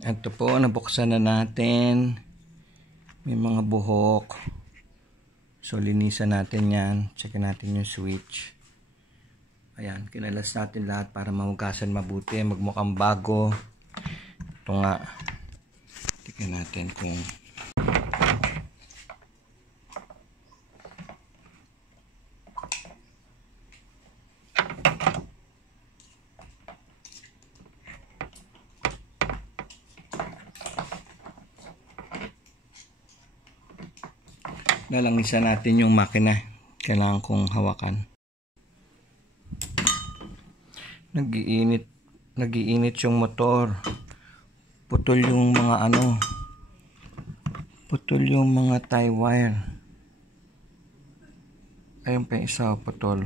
Ito po, nabuksan na natin. May mga buhok. So, linisan natin yan. Checkin natin yung switch. Ayan, kinalas natin lahat para mahugasan mabuti. Magmukhang bago. Ito nga. Tingnan natin kung nalangisan natin yung makina. Kailangan kong hawakan. Nagiinit yung motor. Putol yung mga putol yung mga tie wire. Ayun pa yung isa, putol.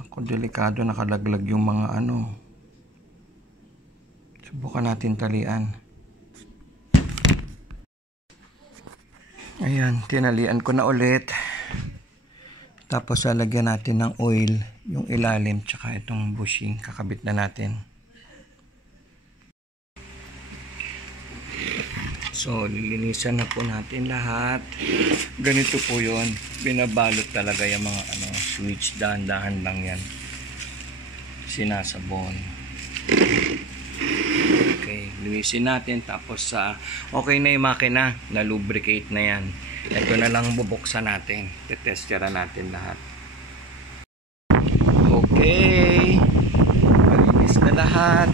Ako, delikado, nakalaglag yung mga Subukan natin talian. Ayan, tinalian ko na ulit. Tapos lalagyan natin ng oil yung ilalim tsaka itong bushing, kakabit na natin. So, lilinisan na po natin lahat. Ganito po yun. Binabalot talaga yung mga switch. Dahan-dahan lang yan. Sinasabon. Okay, linisin natin. Tapos okay na yung makina. Na-lubricate na yan. Ito na lang bubuksan natin. Tetestera natin lahat. Okay. Malinis na lahat.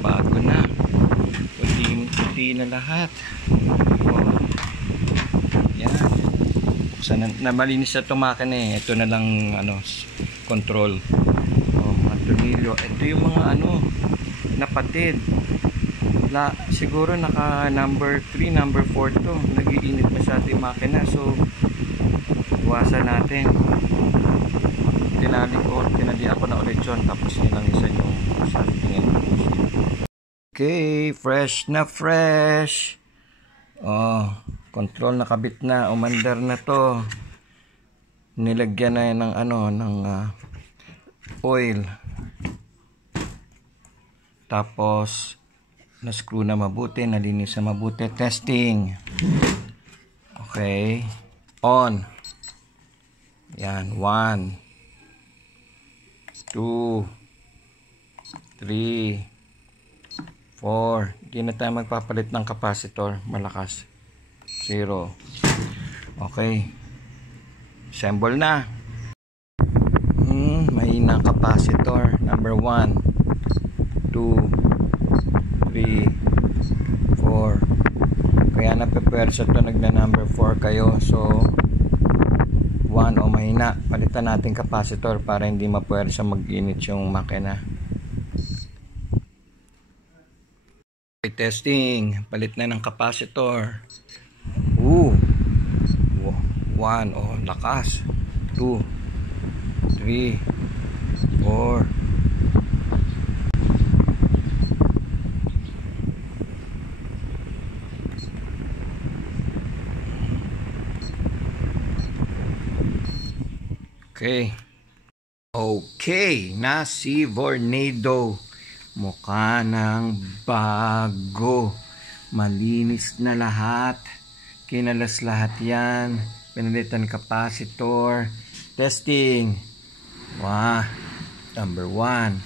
Bago na. Puti na lahat. Yan. Buksan na malinis na itong makina eh. Ito na lang control. Mga tornilyo. Ito yung mga napatid. Siguro naka number 3, number 4 to. Nagiinit masyado yung makina. So, iwasan natin. Tinali ako na ulit yun. Tapos nilangisan yung salting. Okay, fresh na fresh. Control nakabit na. Umandar na to. Nilagyan na ng oil. Tapos na-screw na mabuti, nalinis na mabuti. Testing. Okay. On. Yan. 1, 2, 3, 4. Hindi na tayo magpapalit ng capacitor. Malakas. 0. Okay. Assemble na. Mahina capacitor. Number 1, 2, 3, 4. Kaya napipwersa ito, nagna number 4 kayo. So 1 mahina. Palitan natin capacitor para hindi mapwersa, mag-init yung makina. Okay, testing. Palit na ng capacitor. 1. Lakas. 2, 3, 4. Okay, na si Vornado. Mukha ng bago. Malinis na lahat. Kinalas lahat yan. Pinalitan capacitor. Testing. Wow. Number 1.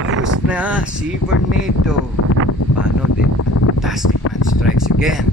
Ayos na si Vornado. Paano din? Fantastic Man Strikes Again.